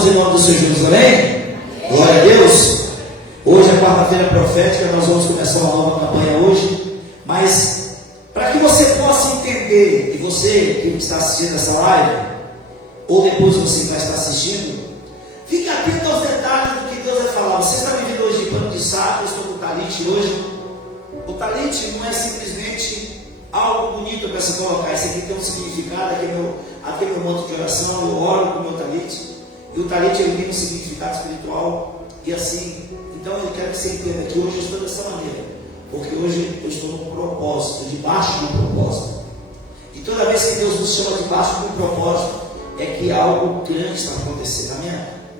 todos em nome do Senhor Jesus, amém? Glória a Deus. Hoje é quarta-feira profética, nós vamos começar uma nova campanha hoje, mas para que você possa entender, e você que está assistindo essa live, ou depois você vai estar assistindo, fique atento aos detalhes do que Deus vai falar. Você está vivendo hoje de pano de saco, eu estou com o talite hoje. O talite não é simplesmente algo bonito para se colocar, isso aqui tem um significado, aqui é meu manto de oração, eu oro com o meu talite, e o talite ele tem um significado espiritual, e assim, então eu quero que você entenda que hoje eu estou dessa maneira, porque hoje eu estou num propósito, debaixo de um propósito, e toda vez que Deus nos chama debaixo de um propósito, é que algo grande está acontecendo.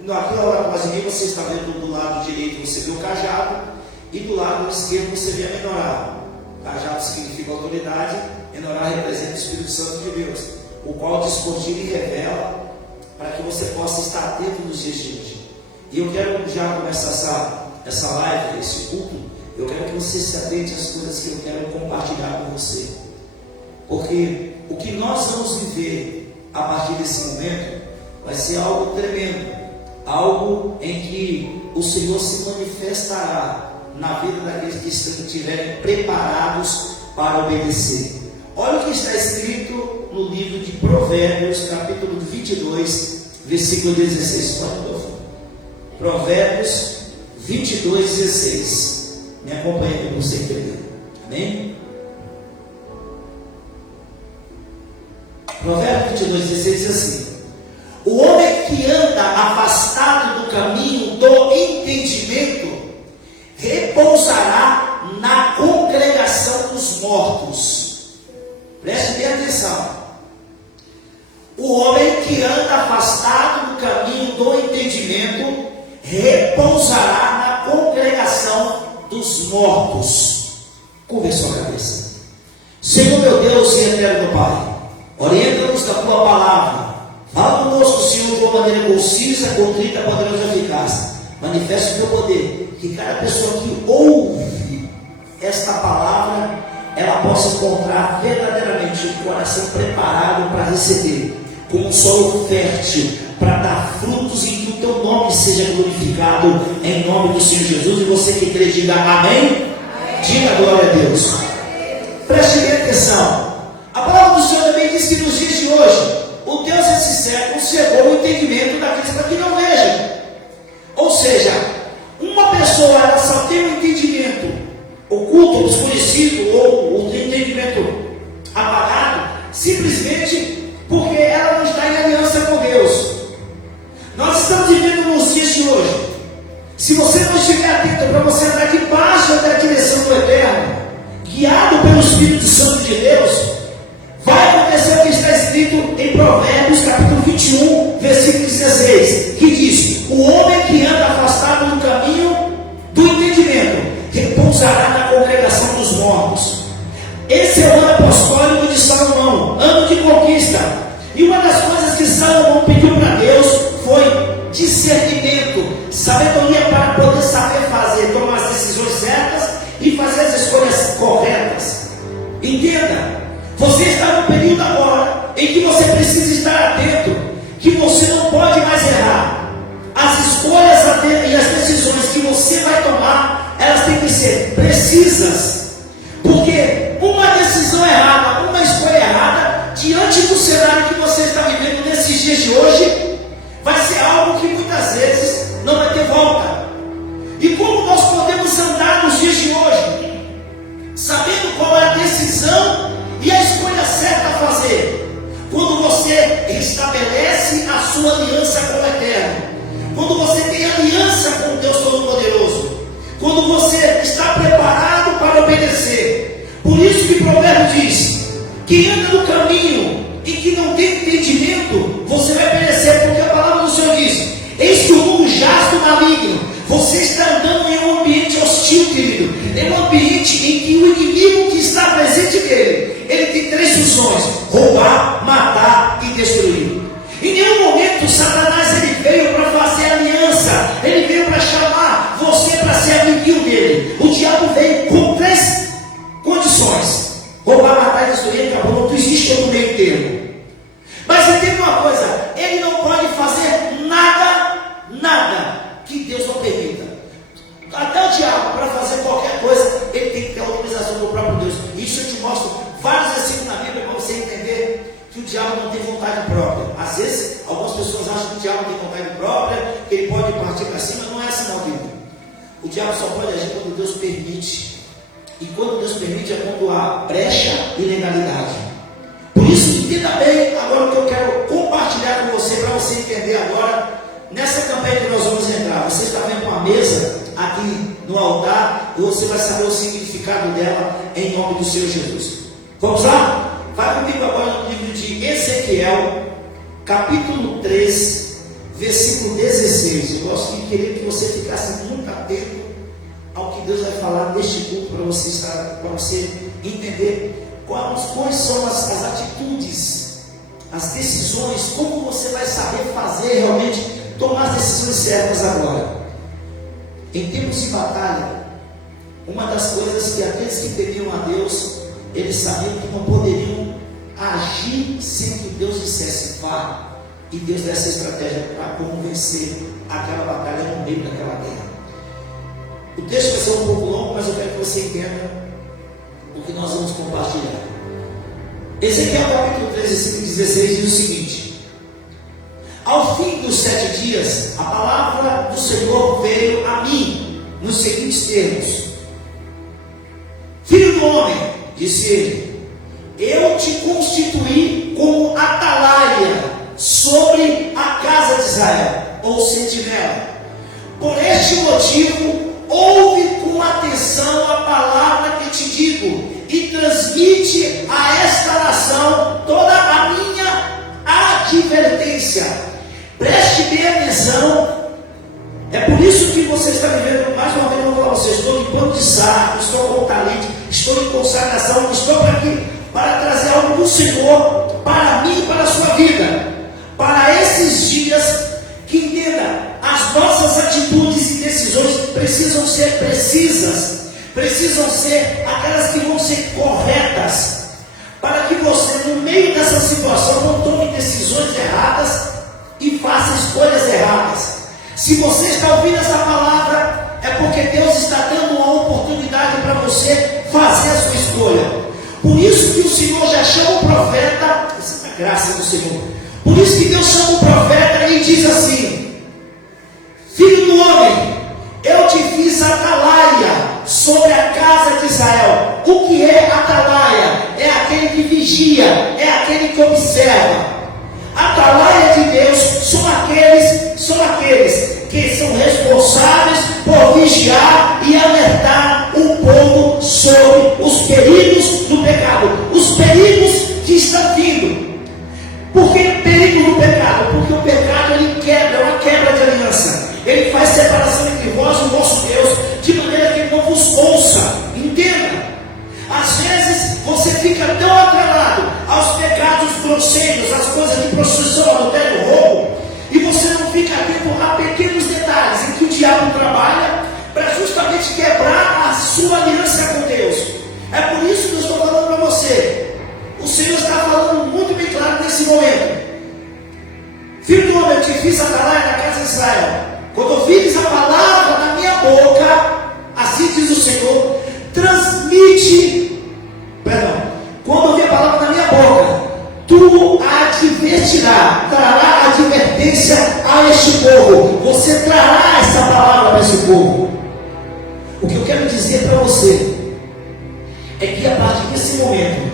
Naquela hora que nós você está vendo do lado direito, você vê o cajado, e do lado esquerdo você vê a menorá. Cajado significa autoridade, menorá representa o Espírito Santo de Deus, o qual descortina e revela para que você possa estar atento nos dias de hoje. E eu quero já começar essa live, esse culto, eu quero que você se atente às coisas que eu quero compartilhar com você. Porque o que nós vamos viver a partir desse momento vai ser algo tremendo, algo em que o Senhor se manifestará na vida daqueles que estiverem preparados para obedecer. Olha o que está escrito no livro de Provérbios, capítulo 22, versículo 16. Provérbios 22, 16. Me acompanha para você entender. Amém? Provérbios 22, 16 diz assim: o homem que anda afastado do caminho do entendimento repousará na congregação dos mortos. Preste bem atenção. O homem que anda afastado do caminho do entendimento repousará na congregação dos mortos. Curva sua cabeça. Senhor meu Deus e eterno Pai, orienta-nos da tua palavra. Fala conosco, Senhor, de uma maneira concisa, contrita, poderosa e eficaz. Manifesta o teu poder, que cada pessoa que ouve esta palavra, ela possa encontrar verdadeiramente o coração preparado para receber, como um solo fértil, para dar frutos e que o teu nome seja glorificado, em nome do Senhor Jesus. E você que crê, diga amém. Amém. Diga glória a Deus. Preste bem atenção. A palavra do Senhor também diz que nos dias de hoje, o Deus desse século cegou o entendimento daqueles para que não vejam. Ou seja, uma pessoa ela só tem um entendimento oculto, desconhecido, ou o entendimento apagado, simplesmente porque ela não está em aliança com Deus. Nós estamos vivendo nos dias de hoje. Se você não estiver atento para você andar debaixo da direção do Eterno, guiado pelo Espírito Santo de Deus, vai acontecer o que está escrito em Provérbios capítulo 21, versículo 16, que diz: o homem que anda afastado do caminho do entendimento repousará na congregação dos mortos. Esse é o ano apostólico de Salomão, ano de conquista. E uma das coisas que Salomão pediu para Deus foi discernimento, sabedoria para poder saber fazer, tomar as decisões certas e fazer as escolhas corretas. Entenda, você está no período agora em que você precisa estar atento, que você não pode mais errar. As escolhas e as decisões que você vai tomar, elas têm que ser precisas, porque uma decisão errada, uma escolha errada, diante do cenário que você está vivendo nesses dias de hoje, vai ser algo que muitas vezes não vai ter volta. E como nós podemos andar nos dias de hoje, sabendo qual é a decisão e a escolha certa a fazer? Quando você estabelece a sua aliança com o Eterno, quando você tem aliança com Deus Todo-Poderoso, quando você está preparado para obedecer. Por isso que o provérbio diz: quem anda no caminho e que não tem entendimento, você vai perecer, porque a palavra do Senhor diz: eis que o mundo jaz do maligno. Você está andando em um ambiente hostil, querido, em um ambiente em que o inimigo que está presente nele, ele tem três funções: roubar, matar e destruir. Em nenhum momento Satanás ele veio para fazer aliança, ele veio para chamar você para ser amiguinho dele. O diabo veio com três condições: roubar, matar e destruir. Acabou, não existe outro meio termo. Mas entenda uma coisa: ele não pode fazer nada diabo só pode agir quando Deus permite. E quando Deus permite é quando há brecha e legalidade. Por isso, entenda bem agora o que eu quero compartilhar com você, para você entender agora, nessa campanha que nós vamos entrar. Você está vendo uma mesa aqui no altar, e você vai saber o significado dela em nome do Senhor Jesus. Vamos lá? Vai comigo agora no livro de Ezequiel, capítulo 3, versículo 16. Eu gosto de querer que você ficasse muito atento ao que Deus vai falar neste culto, para você entender quais são as atitudes, as decisões, como você vai saber fazer realmente, tomar as decisões certas agora. Em tempos de batalha, uma das coisas que aqueles que temiam a Deus, eles sabiam que não poderiam agir sem que Deus dissesse vá, e Deus desse a estratégia para como vencer aquela batalha no meio daquela guerra. O texto vai ser um pouco longo, mas eu quero que você entenda o que nós vamos compartilhar. Ezequiel capítulo 13, versículo 16 diz o seguinte: ao fim dos 7 dias, a palavra do Senhor veio a mim, nos seguintes termos: filho do homem, disse ele, eu te constituí como atalaia sobre a casa de Israel, ou sentinela. Por este motivo, ouve com atenção a palavra que te digo, e transmite a esta nação toda a minha advertência. Preste bem atenção. É por isso que você está vivendo, mais uma vez eu vou falar a você, estou em pano de saco, estou com talento, estou em consagração, estou aqui para trazer algo do Senhor para mim e para a sua vida, para esses dias. Que entenda, as nossas atitudes e decisões precisam ser precisas, precisam ser aquelas que vão ser corretas, para que você, no meio dessa situação, não tome decisões erradas e faça escolhas erradas. Se você está ouvindo essa palavra, é porque Deus está dando uma oportunidade para você fazer a sua escolha. Por isso que o Senhor já chama o profeta, essa é a graça do Senhor. Por isso que Deus chama o profeta e diz assim: filho do homem, eu te fiz atalaia sobre a casa de Israel. O que é atalaia? É aquele que vigia, é aquele que observa. Atalaia de Deus são aqueles que são responsáveis por vigiar e alertar o povo sobre os perigos do pecado, os perigos que estão vindo. Por que perigo do pecado? Porque o pecado ele quebra, é uma quebra de aliança. Ele faz separação entre vós e o vosso Deus, de maneira que ele não vos ouça. Entenda? Às vezes você fica tão atrelado aos pecados grosseiros, às coisas de prostituição, adultério, roubo, e você não fica atento a pequenos detalhes em que o diabo trabalha para justamente quebrar a sua aliança com Deus. É por isso que eu estou falando para você. O Senhor está falando muito bem claro nesse momento. Filho do homem, eu te fiz atalaia na casa de Israel. Quando ouvires a palavra na minha boca, assim diz o Senhor, quando ouvir a palavra na minha boca, tu advertirá, trará advertência a este povo. Você trará essa palavra para esse povo. O que eu quero dizer para você é que a partir desse momento,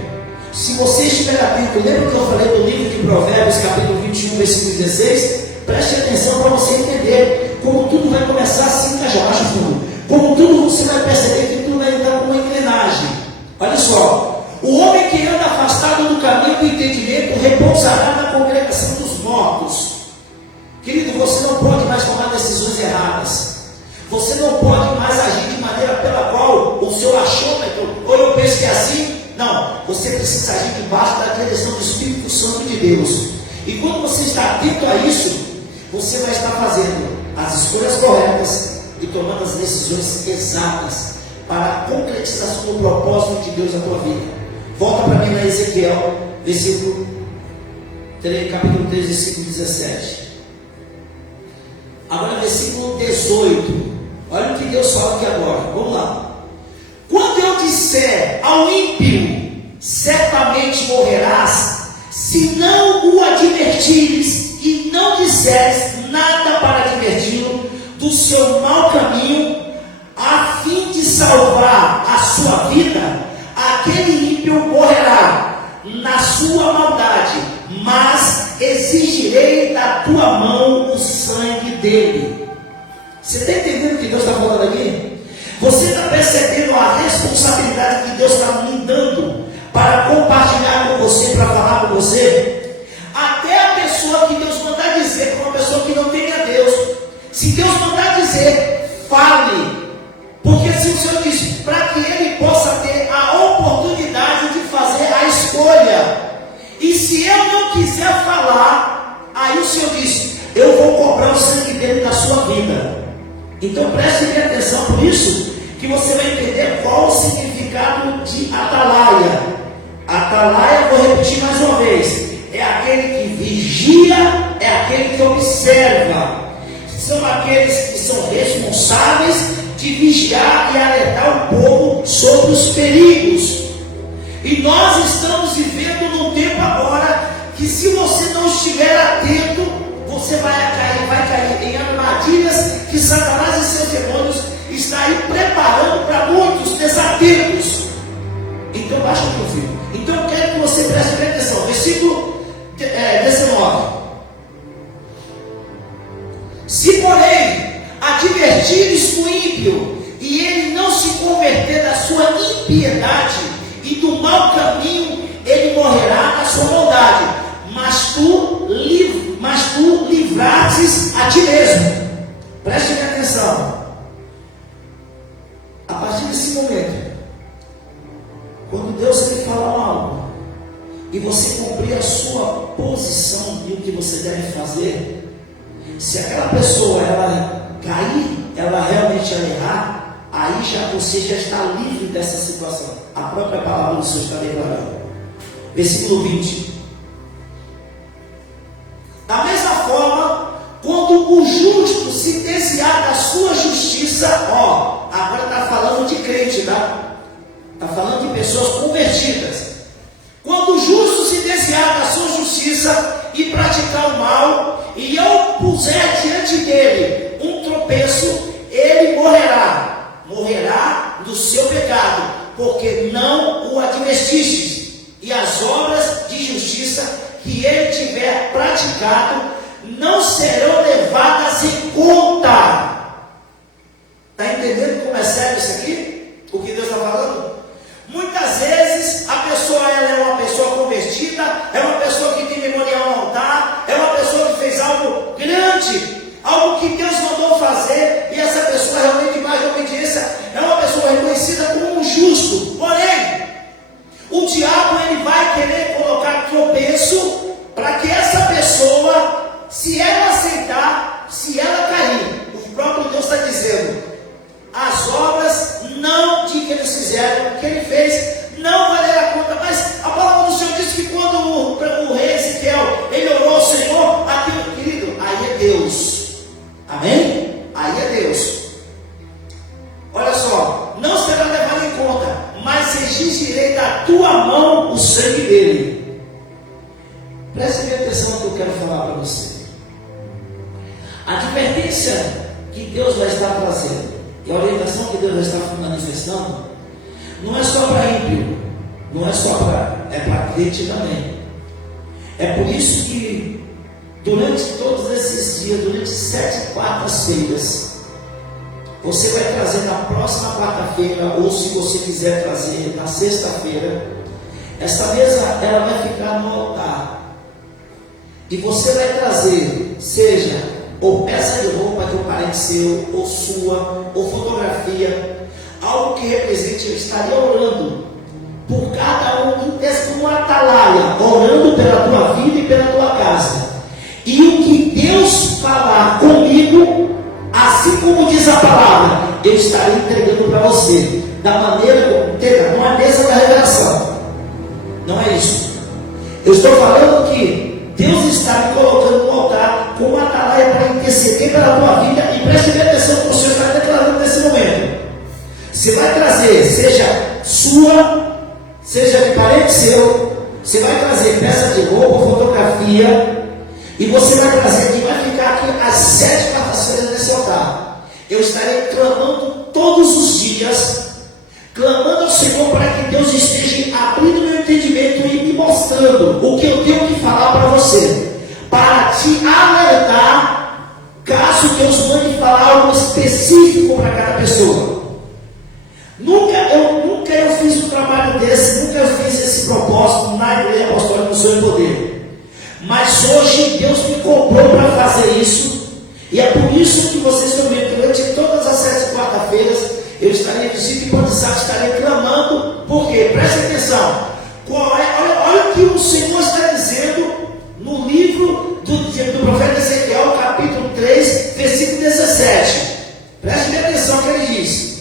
se você estiver atento, lembra que eu falei do livro de Provérbios, capítulo 21, versículo 16? Preste atenção para você entender como tudo vai começar a se encaixar, acho fundo. Como tudo você vai perceber que tudo vai entrar como uma engrenagem. Olha só, o homem que anda afastado do caminho do entendimento repousará na congregação dos mortos. Querido, você não pode mais tomar decisões erradas. Você não pode mais agir de maneira pela qual o seu achômetro, ou eu penso que é assim. Não, você precisa agir debaixo da direção do Espírito Santo de Deus. E quando você está atento a isso, você vai estar fazendo as escolhas corretas e tomando as decisões exatas para a concretização do propósito de Deus na tua vida. Volta para mim na Ezequiel, capítulo 3, versículo 17. Agora versículo 18. Olha o que Deus fala aqui agora. Vamos lá. Quando eu disser ao ímpio, certamente morrerás, se não o advertires e não disseres nada para adverti-lo do seu mau caminho, dele. Você está entendendo o que Deus está falando aqui? Você está percebendo a responsabilidade que Deus está me dando para compartilhar com você, para falar com você? Até a pessoa que Deus mandar dizer para uma pessoa que não tem a Deus, se Deus mandar dizer, fale. Porque se o Senhor diz, para que ele possa ter a oportunidade de fazer a escolha. E se eu não quiser falar, aí o Senhor diz, eu vou cobrar o sangue dele da sua vida. Então preste bem atenção, por isso que você vai entender qual o significado de atalaia. Atalaia, vou repetir mais uma vez, é aquele que vigia, é aquele que observa. São aqueles que são responsáveis de vigiar e alertar o povo sobre os perigos. E nós estamos vivendo num tempo agora que, se você não estiver atento, você vai cair em armadilhas que Satanás e seus demônios estão aí preparando para muitos desatentos. Então baixa o meu filho. Então eu quero que você preste bem atenção. Versículo 19. Se, porém, advertires o ímpio e ele não se converter da sua impiedade e do mau caminho, ele morrerá na sua maldade, mas tu livrastes a ti mesmo. Preste atenção. A partir desse momento, quando Deus lhe falar algo e você cumprir a sua posição e o que você deve fazer, se aquela pessoa ela cair, ela realmente errar, aí você já está livre dessa situação. A própria palavra do Senhor está declarando. Versículo 20. Da mesma forma, quando o justo se desviar da sua justiça, agora está falando de crente, tá? Está falando de pessoas convertidas. Quando o justo se desviar da sua justiça e praticar o mal, e eu puser diante dele um tropeço, ele morrerá do seu pecado, porque não o advertistes, e as obras de justiça que ele tiver praticado não serão levadas em conta. Está entendendo como é sério isso aqui? O que Deus está falando? Muitas vezes a pessoa ela é uma pessoa convertida, é uma pessoa que tem memorial no altar, é uma pessoa que fez algo grande, algo que Deus mandou fazer, e essa pessoa realmente, mais de obediência, é uma pessoa reconhecida como um justo. Porém, o diabo ele vai querer colocar tropeço para que essa pessoa, se ela aceitar, se ela cair, o próprio Deus está dizendo, as obras não de que eles fizeram, o que ele fez, não valerá a conta. Mas a palavra do Senhor diz que quando o rei Ezequiel, ele orou ao Senhor, aquilo, querido, aí é Deus. Amém? Aí é Deus. Olha só, não será levado em conta, mas exigirei da tua mão o sangue dele. Preste atenção no que eu quero falar para você. A advertência que Deus vai estar trazendo e a orientação que Deus vai estar manifestando não é só para ímpio, não é só é para crente também. É por isso que durante todos esses dias, durante 7 quartas-feiras, você vai trazer na próxima quarta-feira, ou se você quiser trazer na sexta-feira, essa mesa ela vai ficar no altar. E você vai trazer, seja ou peça de roupa de um parente seu, ou sua, ou fotografia, algo que represente, eu estaria orando por cada um, como atalaia, orando pela tua vida e pela tua casa. E o que Deus falar comigo, assim como diz a palavra, eu estarei entregando para você, da maneira, não é mesa da revelação, não é isso. Eu estou falando que Deus está me colocando no altar com uma atalaia para interceder pela tua vida. E preste bem atenção que o Senhor está declarando nesse momento. Você vai trazer, seja sua, seja de parente seu, você vai trazer peça de roupa, fotografia, e você vai trazer, e vai ficar aqui às 7 quartas-feiras nesse altar. Eu estarei clamando todos os dias, clamando ao Senhor para que Deus esteja abrindo meu entendimento e me mostrando o que eu tenho que falar para você, para te alertar, caso caso Deus mande falar algo específico para cada pessoa. Nunca eu fiz um trabalho desse, nunca eu fiz esse propósito na Igreja Apostólica do Sonho e Poder. Mas hoje Deus me comprou para fazer isso, e é por isso que vocês estão vendo, durante todas as 7 quarta-feiras, eu estarei visitando e WhatsApp, estarei clamando, porque, preste atenção, olha o que o Senhor está dizendo no livro do profeta Ezequiel, capítulo 3, versículo 17. Preste bem atenção no que ele diz.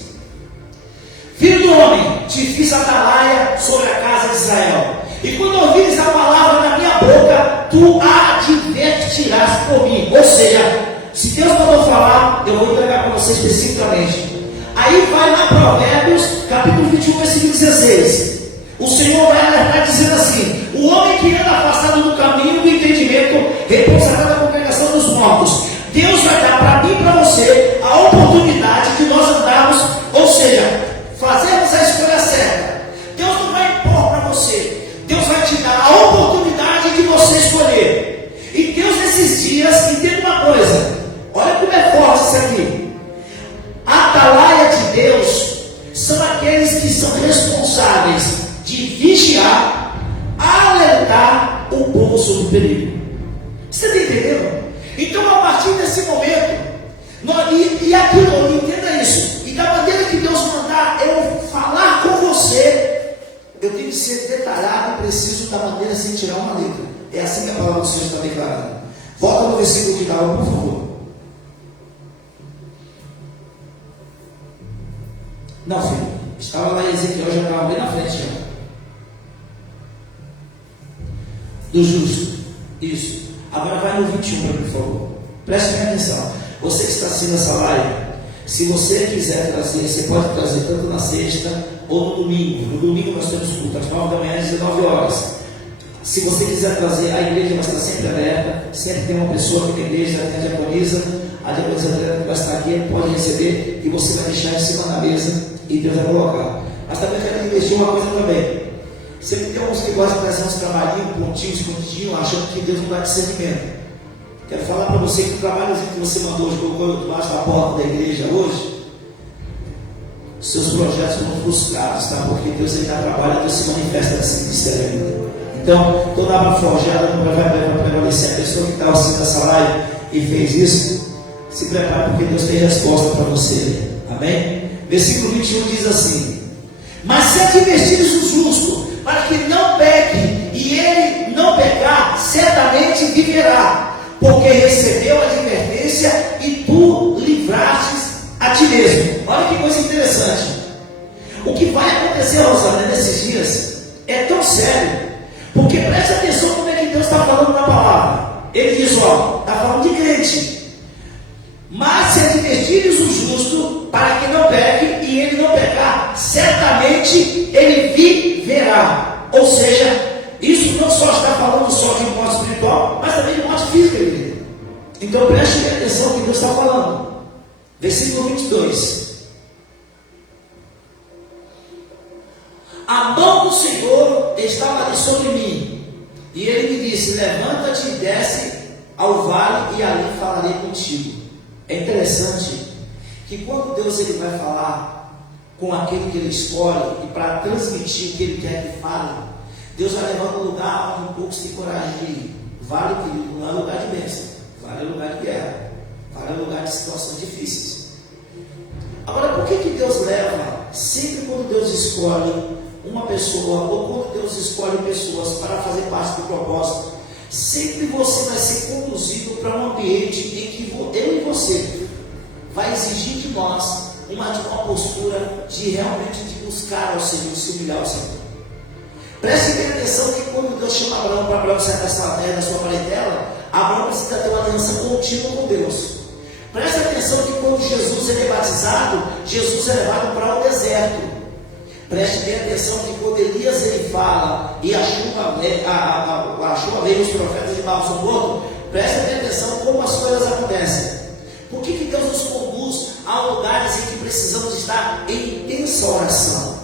Filho do homem, te fiz atalaia sobre a casa de Israel, e quando ouvires a palavra na minha boca, tu advertirás por mim. Ou seja, se Deus mandou falar, eu vou entregar para você especificamente. Aí vai lá Provérbios, capítulo 21, versículo 16. O Senhor vai alertar dizendo assim: o homem que anda afastado do caminho do entendimento repousará na congregação dos mortos. Deus vai dar para mim e para você a oportunidade de nós andarmos, ou seja, fazermos a escolha certa. Deus não vai impor para você, Deus vai te dar a oportunidade de você escolher. E Deus nesses dias, entenda uma coisa, olha como é forte isso aqui. A atalaia de Deus são aqueles que são responsáveis de vigiar, alertar o povo sobre o perigo. Você está entendendo? Então, a partir desse momento, e aquilo, entenda isso, e da maneira que Deus mandar eu falar com você, eu tenho que ser detalhado e preciso da maneira sem tirar uma letra. É assim que a palavra do Senhor está declarando. Volta no versículo que estava, por favor. Não, filho, estava lá em Ezequiel, já estava bem na frente já. Do justo, isso. Agora vai no 21 para mim, por favor. Preste bem atenção. Você que está assistindo essa live, se você quiser trazer, você pode trazer tanto na sexta ou no domingo. No domingo nós temos culto às 9 da manhã às 19 horas. Se você quiser trazer, a igreja vai estar sempre aberta, sempre tem uma pessoa aqui na igreja, tem a diaconisa vai estar aqui, pode receber e você vai deixar em cima da mesa e Deus vai colocar. Mas também quero investir uma coisa também. Sempre tem alguns que gostam de fazer uns trabalhinhos, pontinhos, escondidinhos, achando que Deus não dá discernimento. Quero falar para você que o trabalhozinho que você mandou hoje, colocou debaixo da porta da igreja hoje, seus projetos foram frustrados, tá? Porque Deus ele dá trabalho, Deus se manifesta nesse ministério ainda. Então, toda arma forjada não vai prevalecer. A pessoa que está assistindo essa live e fez isso, se prepare porque Deus tem resposta para você. Amém? Versículo 21 diz assim: mas se advertires o justo, para que não peque, e ele não pecar, certamente viverá, porque recebeu a advertência e tu livrastes a ti mesmo. Olha que coisa interessante. O que vai acontecer, Rosana, nesses dias é tão sério, porque preste atenção como é que Deus está falando na palavra. Ele diz, ó, está falando de crente. Mas se advertires o justo, para que não peque, e ele não pecar, certamente ele viverá. Ou seja, isso não só está falando só de morte espiritual, mas também de morte física, querido. Então preste atenção no que Deus está falando. Versículo 22. A mão do Senhor estava ali sobre mim, e ele me disse: levanta-te e desce ao vale, e ali falarei contigo. É interessante que quando Deus ele vai falar com aquele que ele escolhe, e para transmitir o que ele quer que fale, Deus vai levar um lugar onde um pouco se tem coragem de ir. Vale, querido, não é lugar de bênção, vale é lugar de guerra, vale é lugar de situações difíceis. Agora, por que Deus leva, sempre quando Deus escolhe uma pessoa, ou quando Deus escolhe pessoas para fazer parte do propósito, sempre você vai ser conduzido para um ambiente em que eu e você vai exigir de nós uma postura de realmente de buscar ao Senhor, se humilhar ao Senhor. Preste bem atenção que quando Deus chama Abraão para Abraão sair da sua parentela, Abraão precisa ter uma aliança contínua com Deus. Preste atenção que quando Jesus é batizado, Jesus é levado para o deserto. Preste bem atenção que quando Elias ele fala e a chuva veio, os profetas de Baal são mortos, preste bem atenção como as coisas acontecem. Por que Deus nos conduz a lugares em que precisamos estar em intensa oração?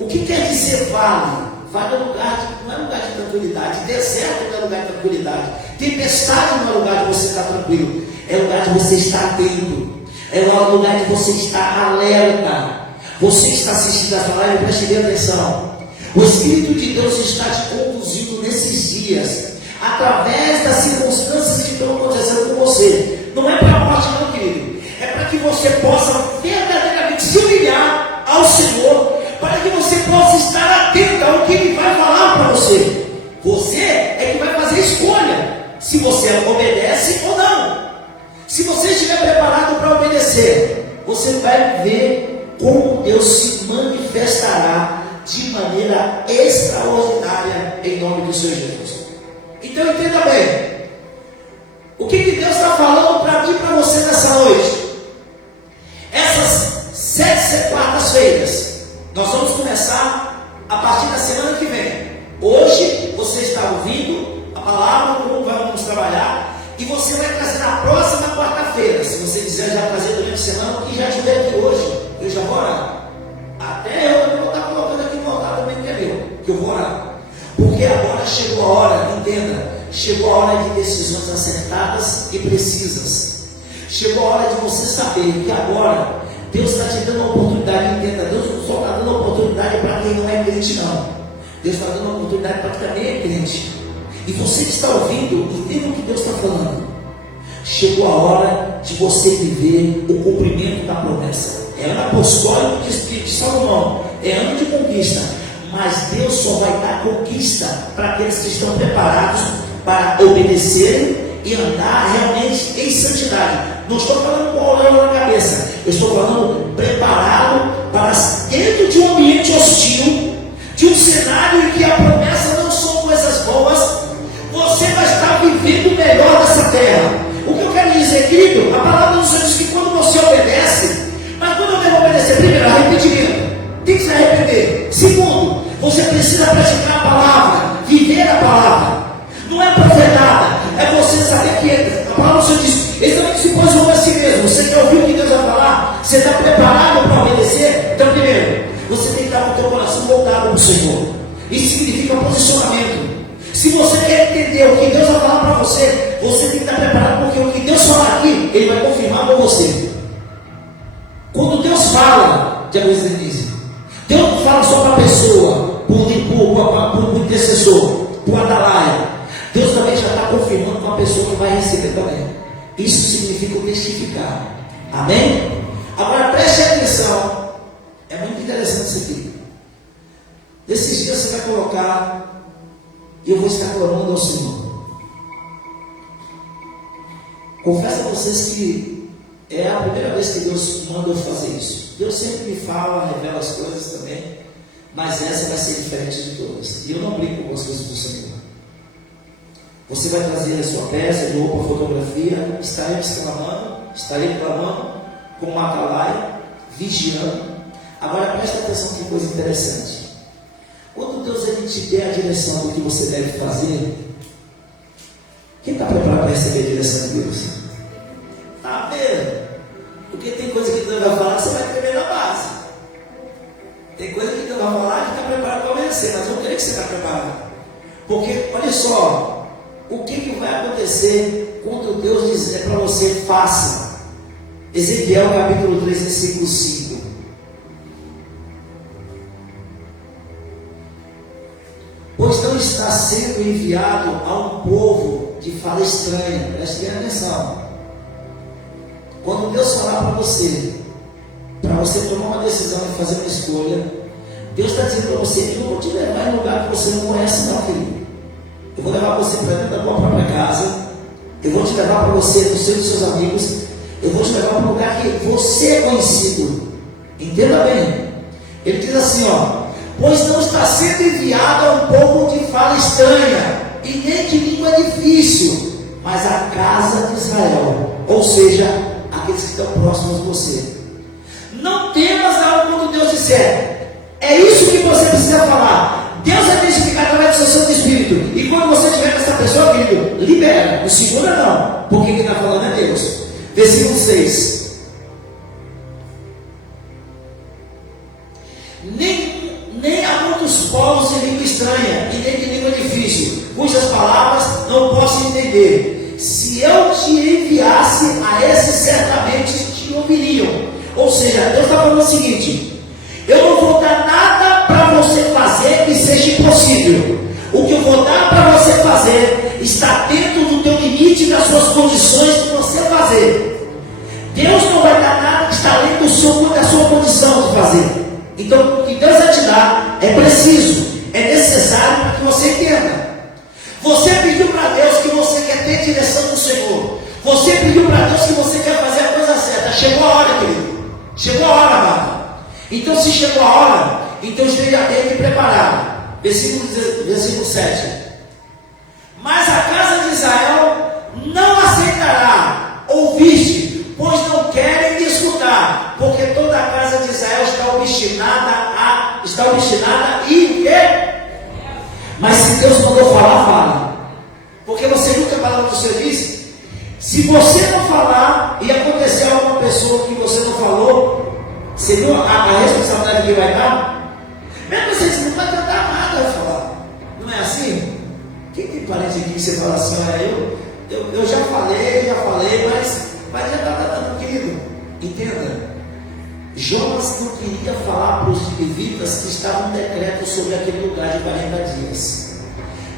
O que quer dizer vale? Vale é lugar não é lugar de tranquilidade, deserto não é lugar de tranquilidade, tempestade não é lugar de você estar tranquilo. é lugar de você estar atento, é lugar de você estar alerta. Você está assistindo essa live, preste bem atenção. O Espírito de Deus está te conduzindo nesses dias, através das circunstâncias que estão acontecendo com você. Não é para a morte não, querido. É para que você possa verdadeiramente se humilhar ao Senhor, para que você possa estar atento ao que Ele vai falar para você. Você é que vai fazer escolha, se você obedece ou não. Se você estiver preparado para obedecer, você vai ver como Deus se manifestará de maneira extraordinária em nome do Senhor Jesus. Então entenda bem, o que Deus está falando para mim e para você nessa noite. Essas 7 quartas-feiras, nós vamos começar a partir da semana que vem. Hoje você está ouvindo a palavra, como vamos trabalhar, e você vai trazer na próxima quarta-feira. Se você quiser já trazer durante a semana, o que já estiver aqui hoje, eu já vou orar. Até eu vou estar colocando aqui no altar também, que é meu, que eu vou orar. Porque agora chegou a hora, entenda, chegou a hora de decisões acertadas e precisas. Chegou a hora de você saber que agora Deus está te dando uma oportunidade, entenda, Deus não só está dando uma oportunidade para quem não é crente, não. Deus está dando uma oportunidade para quem também é crente. E você que está ouvindo, entenda o que Deus está falando. Chegou a hora de você viver o cumprimento da promessa. É ano apostólico de Salomão, é ano de conquista. Mas Deus só vai dar conquista para aqueles que estão preparados para obedecerem e andar realmente em santidade. Não estou falando com o olhão na cabeça, eu estou falando preparado para dentro de um ambiente hostil, de um cenário em que a promessa não são coisas boas, você vai estar vivendo o melhor dessa terra. O que eu quero dizer, querido, a palavra do Senhor diz que quando você obedece, mas quando eu devo obedecer, primeiro, arrependimento, tem que se arrepender. Segundo, você precisa praticar a palavra, viver a palavra. Não é profetada, é você saber que a palavra do Senhor diz, ele também se pôs a si mesmo. Você quer ouvir o que Deus vai falar? Você está preparado para obedecer? Então, primeiro, você tem que estar com o teu coração voltado para o Senhor. Isso significa posicionamento. Se você quer entender o que Deus vai falar para você, você tem que estar preparado, porque o que Deus falar aqui, Ele vai confirmar com você. Quando Deus fala, Deus não fala só para a pessoa, por intercessor, por Adalaia. Deus também já está confirmando com a pessoa que vai receber também. Isso significa testificar. Amém? Agora preste atenção. É muito interessante isso aqui. Nesses dias você vai colocar, e eu vou estar clamando ao Senhor. Confesso a vocês que é a primeira vez que Deus manda eu fazer isso. Deus sempre me fala, revela as coisas também, mas essa vai ser diferente de todas. E eu não brinco com as coisas do Senhor. Você vai trazer a sua peça de roupa, fotografia, estarei clamando com uma atalaia, vigiando. Agora presta atenção que coisa interessante. Quando Deus ele te der a direção do que você deve fazer, quem está preparado para receber a direção de Deus? Está vendo? Porque tem coisa que Deus vai falar, você vai tremer na base. Tem coisa que Deus vai falar, que está preparado para obedecer, mas eu creio que você está preparado. Porque, olha só, o que vai acontecer quando Deus dizer para você, faça? Ezequiel capítulo 3, versículo 5. Pois não está sendo enviado a um povo de fala estranha. Preste bem atenção. Quando Deus falar para você tomar uma decisão e fazer uma escolha, Deus está dizendo para você, eu não vou te levar em um lugar que você não conhece não, querido. Eu vou levar você para dentro da tua própria casa, eu vou te levar para você, do seio dos seus amigos, eu vou te levar para um lugar que você é conhecido. Entenda bem. Ele diz assim, ó, pois não está sendo enviado a um povo de fala estranha, e nem de língua difícil, mas a casa de Israel, ou seja, aqueles que estão próximos de você. Não temas algo quando Deus disser. É isso que você precisa falar. Deus vai testificar através do seu Santo Espírito. E quando você estiver com essa pessoa, querido, libera, não segura não, porque quem está falando é Deus. Versículo 6. Nem há muitos povos de língua estranha e nem de língua difícil, cujas palavras não posso entender. Se eu te enviasse seja, Deus está falando o seguinte: eu não vou dar nada para você fazer que seja impossível. O que eu vou dar para você fazer está dentro do teu limite e das suas condições de você fazer. Deus não vai dar nada que está além da sua condição de fazer. Então, o que Deus vai te dar é preciso, é necessário para que você entenda. Você pediu para Deus que você quer ter direção do Senhor. Você pediu para Deus que você quer fazer a coisa certa. Chegou a hora, querido. Chegou a hora, amado. Então, se chegou a hora, então esteja atento e preparado. Versículo 7. Mas a casa de Israel não aceitará, ouviste, pois não querem me escutar, porque toda a casa de Israel está obstinada e o quê? Mas se Deus mandou falar, fala. Porque você nunca falou do Senhor disse: se você não falar e acontecer alguma pessoa que você não falou, você viu a responsabilidade que vai dar? Mesmo você não vai tentar nada a falar. Não é assim? Quem tem parente aqui que você fala assim: olha, eu já falei, mas já está dando, querido. Entenda. Jonas não queria falar para os ninivitas que estava um decreto sobre aquele lugar de 40 dias.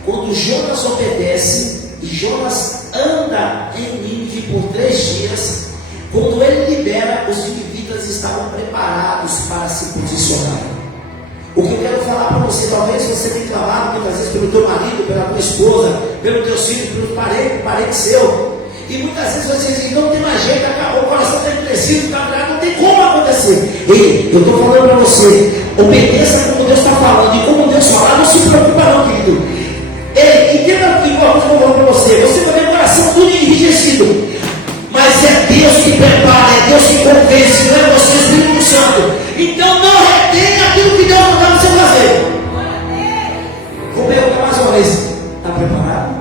Quando Jonas obedece e Jonas anda em Nínive por 3 dias, quando ele libera, os ninivitas estavam preparados para se posicionar. O que eu quero falar para você: talvez você tenha clamado muitas vezes pelo teu marido, pela tua esposa, pelos teus filhos, pelos parentes seu. E muitas vezes você diz: não tem mais jeito, acabou, o coração está endurecido, está virado, não tem como acontecer. Ei, eu estou falando para você: obedeça como Deus está falando, e como Deus falar, não se preocupa não, querido. Ei, entenda que eu estou falando para você: você vai ter o coração tudo enrijecido, mas é Deus que prepara, é Deus que convence, não é você, Espírito Santo. Então não retenha aquilo que Deus mandou você fazer. Vou perguntar mais uma vez: está preparado?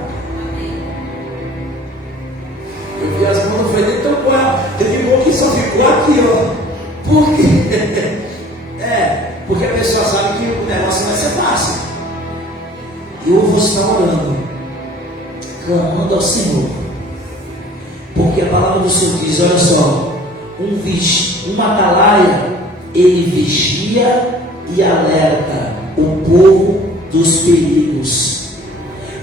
Eu vi as mãos, não foi nem tão quase. Teve um que só ficou aqui, ó. Por quê? Porque a pessoa sabe que o negócio vai ser fácil. Eu vou estar orando, clamando ao Senhor, porque a palavra do Senhor diz: olha só, uma atalaia, ele vigia e alerta o povo dos perigos.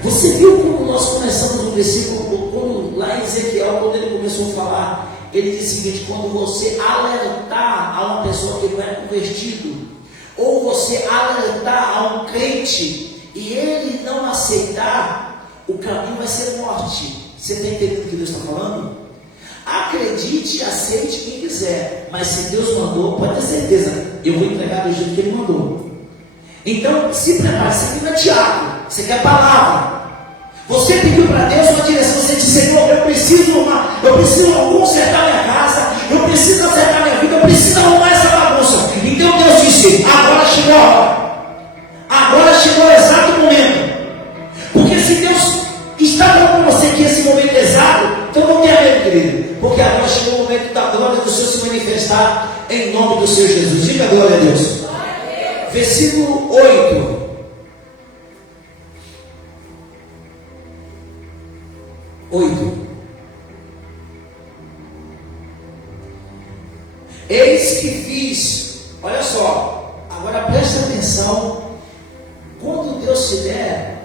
Você viu como nós começamos no versículo, quando, lá em Ezequiel, quando ele começou a falar, ele diz o seguinte: quando você alertar a uma pessoa que não é convertido, ou você alertar a um crente e ele não aceitar, o caminho vai ser morte. Você está entendendo o que Deus está falando? Acredite e aceite quem quiser, mas se Deus mandou, pode ter certeza, eu vou entregar do jeito que Ele mandou. Então, se prepare. Você quer Tiago, você quer palavra. Você pediu para Deus uma direção, você disse: Senhor, eu preciso consertar minha casa, eu preciso acertar minha vida, eu preciso arrumar essa bagunça. Então Deus disse: agora chegou a hora. Agora chegou o exato momento. Porque se Deus está falando para você que esse momento é exato, então não tenha medo, querido. Porque agora chegou o momento da glória do Senhor se manifestar em nome do Senhor Jesus. Diga glória a Deus. Versículo 8. Eis que fiz, olha só, agora preste atenção. Quando Deus te der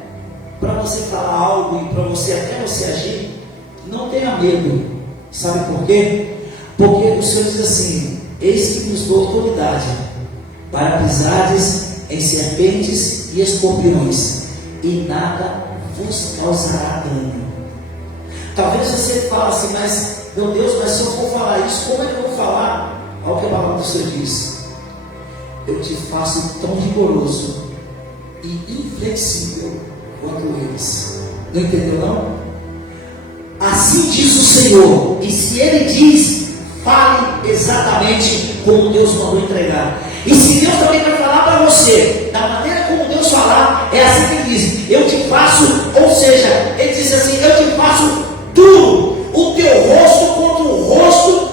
para você falar algo e para você até você agir, não tenha medo. Sabe por quê? Porque o Senhor diz assim: eis que nos dou autoridade para pisares em serpentes e escorpiões, e nada vos causará dano. Talvez você fale assim: mas meu Deus, mas se eu for falar isso, como é que eu vou falar? Olha o que a palavra do Senhor diz: eu te faço tão rigoroso e inflexível quanto eles. Não entendeu não? Assim diz o Senhor. E se Ele diz, fale exatamente como Deus mandou entregar. E se Deus também vai falar para você, da maneira como Deus falar, é assim que Ele diz: eu te faço, ou seja, Ele diz assim: eu te faço duro, o teu rosto contra o rosto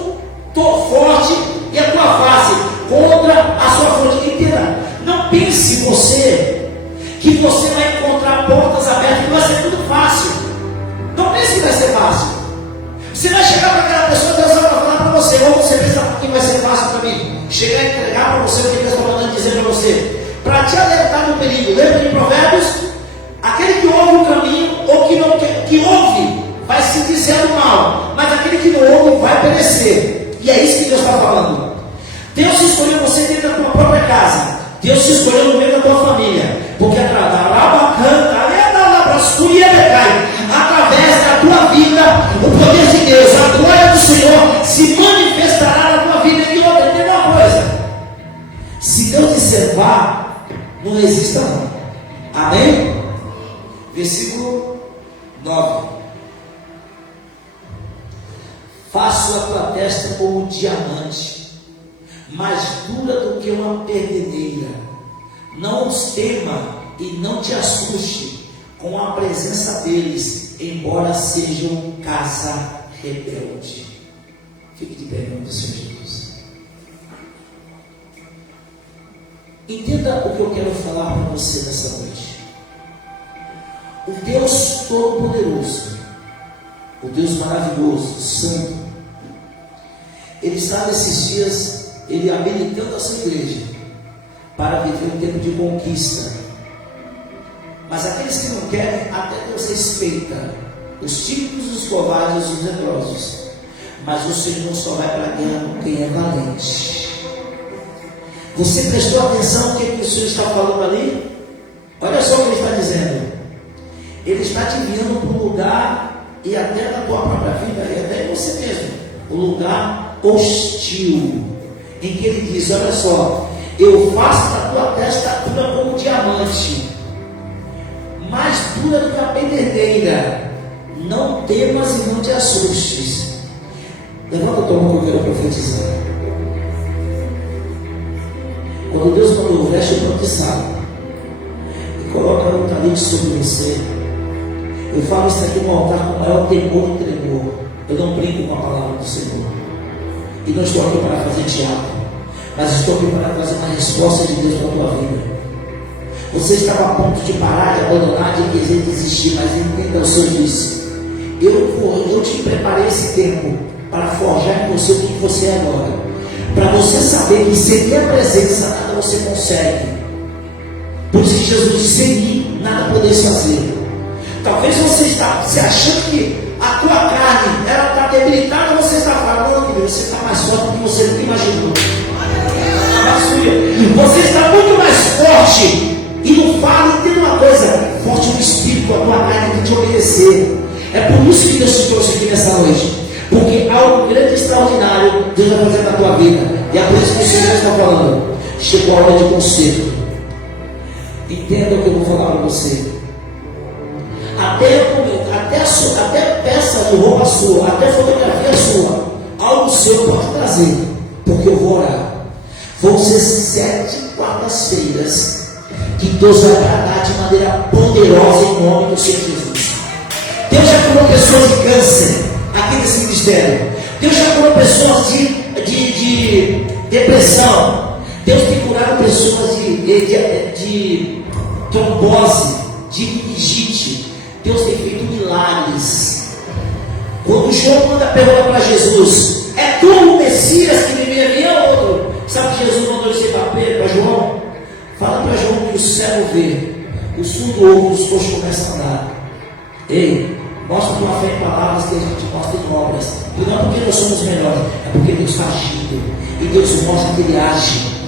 forte, e a tua face contra a sua fronte. Entenda, não pense você que você vai encontrar portas abertas, que vai ser tudo fácil. Não pense que vai ser fácil. Você vai chegar para aquela pessoa, Deus vai falar para você: ou você pensa que vai ser fácil para mim chegar a entregar para você o que Deus está mandando dizer para você? Para te alertar do perigo. Lembra de Provérbios? Aquele que ouve o caminho, ou que não que ouve, vai se dizendo mal, mas aquele que não ouve vai perecer. E é isso que Deus está falando. Deus escolheu você dentro da tua própria casa. Deus te escolheu no meio da tua família. Porque através da tua vida, o poder de Deus, a glória do Senhor se manifestará na tua vida. E outra, tem uma coisa: se Deus disser vá, não exista não. Amém? Versículo 9. Faço a tua testa como um diamante, mais dura do que uma perdeneira. Não os tema e não te assuste com a presença deles, embora sejam casa rebelde. Fique de pé em nome do Senhor Jesus. Entenda o que eu quero falar para você nessa noite. O Deus Todo-Poderoso, o Deus maravilhoso, santo, Ele está nesses dias, Ele habilitando a sua igreja para viver um tempo de conquista. Mas aqueles que não querem, até Deus respeita os típicos, os covardes, os medrosos. Mas o Senhor só vai para a guerra com quem é valente. Você prestou atenção no que o Senhor está falando ali? Olha só o que Ele está dizendo. Ele está te enviando para um lugar, e até na tua própria vida, e até em você mesmo, um lugar hostil, em que Ele diz: olha só, eu faço da tua testa dura como um diamante, mais dura do que a pederneira. Não temas e não te assustes. Levanta a tua mão que eu quero profetizar. Quando Deus mandou, veste o pano de saco e coloca um talite sobre você, eu falo isso aqui no altar com o maior temor e tremor. Eu não brinco com a palavra do Senhor. E não estou aqui para fazer teatro, mas estou aqui para trazer uma resposta de Deus para a tua vida. Você estava a ponto de parar, de abandonar, de querer desistir, mas entenda, o Senhor disse: eu te preparei esse tempo para forjar em você o que você é agora, para você saber que sem minha presença nada você consegue. Por isso que Jesus disse: sem mim nada podeis fazer. Talvez você está se achando que a tua carne ela está debilitada, você está falando, não, você está mais forte do que você nunca imaginou. Você está muito mais forte. E não fala, entenda uma coisa: forte no espírito, a tua carne tem que te obedecer. É por isso que Deus te trouxe aqui nessa noite, porque algo grande e extraordinário Deus vai fazer na tua vida. E é por isso que o Senhor está falando: chegou a hora de conserto. Entenda o que eu vou falar para você. Até peça de roupa sua, até fotografia sua, algo seu pode trazer, porque eu vou orar. Vão ser 7 quartas-feiras que Deus vai tratar de maneira poderosa em nome do Senhor Jesus. Deus já curou pessoas de câncer aqui nesse ministério. Deus já curou pessoas de depressão. Deus tem curado pessoas de trombose, de meningite. Deus tem feito milagres. Quando João manda perguntar para Jesus: é tu o Messias que me envia ou outro? Sabe que Jesus mandou dizer para João? Fala para João que o cego vê, o surdo ouve, os coxos começam a andar. Ei, mostra tua fé em palavras que a gente mostra em obras. E não é porque nós somos melhores, é porque Deus está agindo. E Deus mostra que Ele age.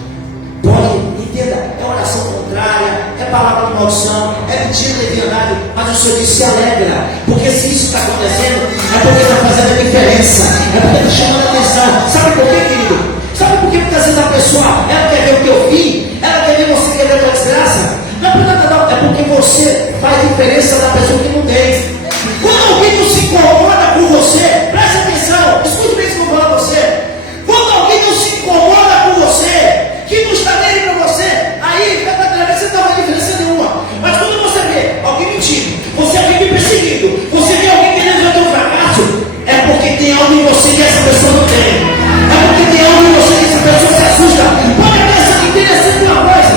Pode, entenda, é oração contrária, é palavra de maldição, é mentira leviandade, mas o Senhor disse: se alegra, porque se isso está acontecendo, é porque está fazendo a diferença, é porque está chamando a atenção. Sabe por quê, querido? Sabe por que muitas vezes a pessoa, ela quer ver o teu fim, ela quer ver você querer a tua desgraça? Não é por nada não, é porque você faz diferença na pessoa que não tem. Quando alguém não se incomoda com você, preste atenção, escute bem isso que eu vou falar para você. Quando alguém não se incomoda com você, que não está nele para você, aí verdadeiramente você não vai diferença nenhuma. Mas quando você vê alguém mentindo, você vê alguém perseguindo, você vê alguém querendo ver o teu fracasso, é porque tem algo em você que essa pessoa não tem. É porque tem algo em você que essa pessoa se assusta. Pode prestar interessante uma coisa,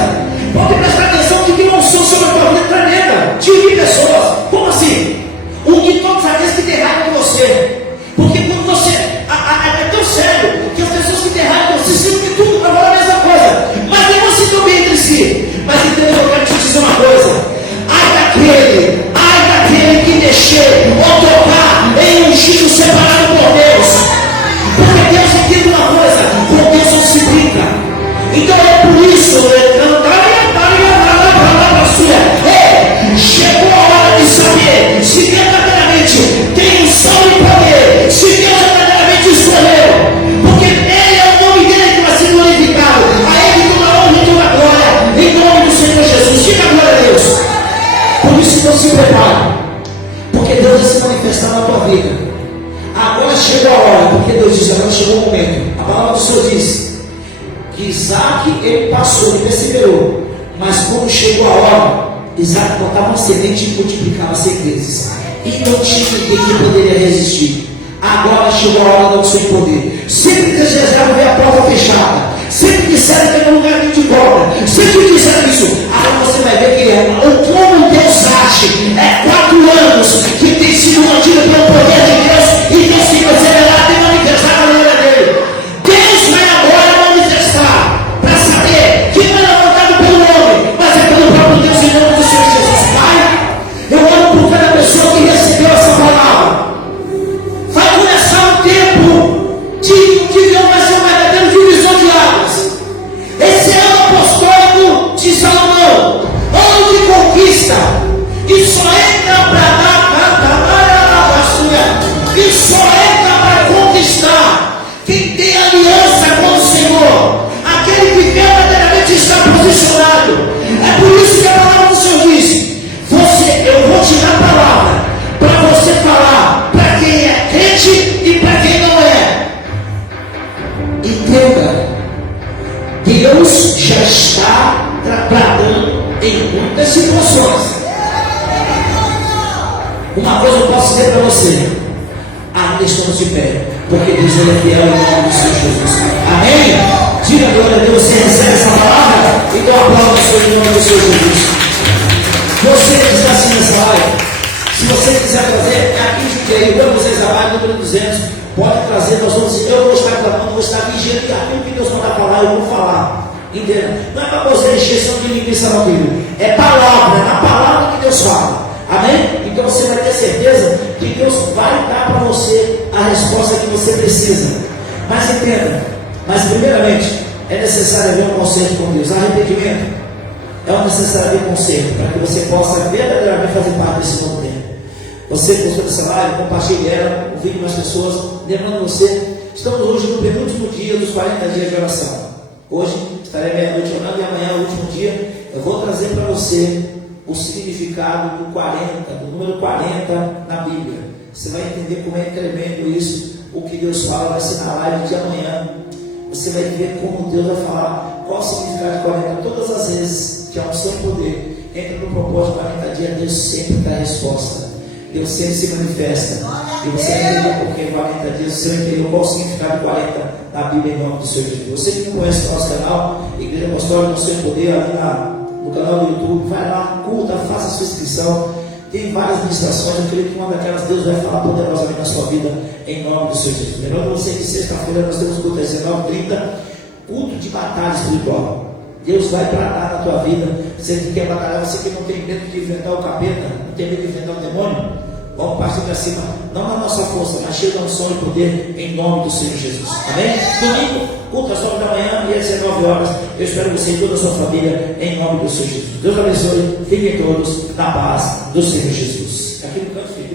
pode prestar atenção de que uma unção sobre a tua vida tremenda, de pessoas. Como assim? Unir todos aqueles que tem raiva de você. Porque quando você é tão sério que as pessoas chegou a hora, porque Deus disse, agora chegou o momento. A palavra do Senhor diz que Isaac, ele passou, ele perseverou, mas quando chegou a hora, Isaac botava uma semente e multiplicava 100 vezes, e não tinha ninguém que poderia resistir. Agora chegou a hora do seu poder. Sempre que desejaram ver a porta fechada, sempre disseram que não lugar de cobra, sempre disseram isso, agora você vai ver que o como Deus age. É 4 anos que tem sido mantido pelo poder de Deus, e Deus se perseverar tem manifestado a glória dele. Deus vai agora manifestar, para saber que não é levantado pelo homem, mas é pelo próprio Deus, em nome do Senhor Jesus. Pai, eu oro por cada pessoa que recebeu essa palavra. Vai começar um tempo que não vai ser um verdadeiro divisor de águas. Esse ano apostólico de Salomão, ano de conquista, e só entra para dar, e só entra para conquistar quem tem aliança com o Senhor, aquele que verdadeiramente está posicionado. É por isso que a palavra do Senhor diz: eu vou te dar a palavra para você falar para quem é crente e para quem não é. Entenda, Deus já está trabalhando em muitas situações. Uma coisa eu posso dizer para você: ainda estamos de pé, porque Deus é fiel em nome do Senhor Jesus. Amém? Diga glória a Deus, você recebe essa palavra e dê uma palavra em nome do Senhor Jesus. Você que está assim nessa live, se você quiser trazer, é aqui de aí, vamos vocês a live número 200, pode trazer, nós vamos, eu vou estar clamando, vou estar vigiando, e aquilo que Deus mandar falar, eu vou falar. Entenda? Não é para você encheção de linguiça não, filho. É palavra, é na palavra que Deus fala. Amém? Então você vai ter certeza que Deus vai dar para você a resposta que você precisa. Mas entenda, primeiramente é necessário haver um conserto com Deus. Arrependimento é necessário haver conserto para que você possa verdadeiramente fazer parte desse novo tempo. Você gostou dessa live? Compartilhe ela, convide mais pessoas. Lembrando você, estamos hoje no penúltimo dia dos 40 dias de oração. Hoje estarei meia-noite orando e amanhã é o último dia. Eu vou trazer para você o significado do 40, do número 40 na Bíblia. Você vai entender como é tremendo isso. O que Deus fala vai ser na live de amanhã. Você vai ver como Deus vai falar qual o significado de 40. Todas as vezes que a unção e poder entra no propósito de 40 dias, Deus sempre dá a resposta. Deus sempre se manifesta. E você vai entender porque 40 dias, você vai entender qual o significado de 40 na Bíblia em nome do Senhor Jesus. Você que não conhece o nosso canal, Igreja Apostólica do Seu Poder, ali no canal do YouTube, vai lá, curta, faça a sua inscrição. Tem várias ministrações, eu creio que uma daquelas Deus vai falar poderosamente na sua vida, em nome do Senhor Jesus. Lembrando você que sexta-feira nós temos culto às 19h30, culto de batalha espiritual. Deus vai tratar na tua vida. Você que quer batalhar, você que não tem medo de enfrentar o capeta, não tem medo de enfrentar o demônio, vamos partir para cima, não na nossa força, mas cheio da unção e poder, em nome do Senhor Jesus. Amém? Domingo, culto às 9 da manhã e às 19 horas. Eu espero você e toda a sua família, em nome do Senhor Jesus. Deus abençoe, fiquem todos na paz do Senhor Jesus. Aqui no canto fica.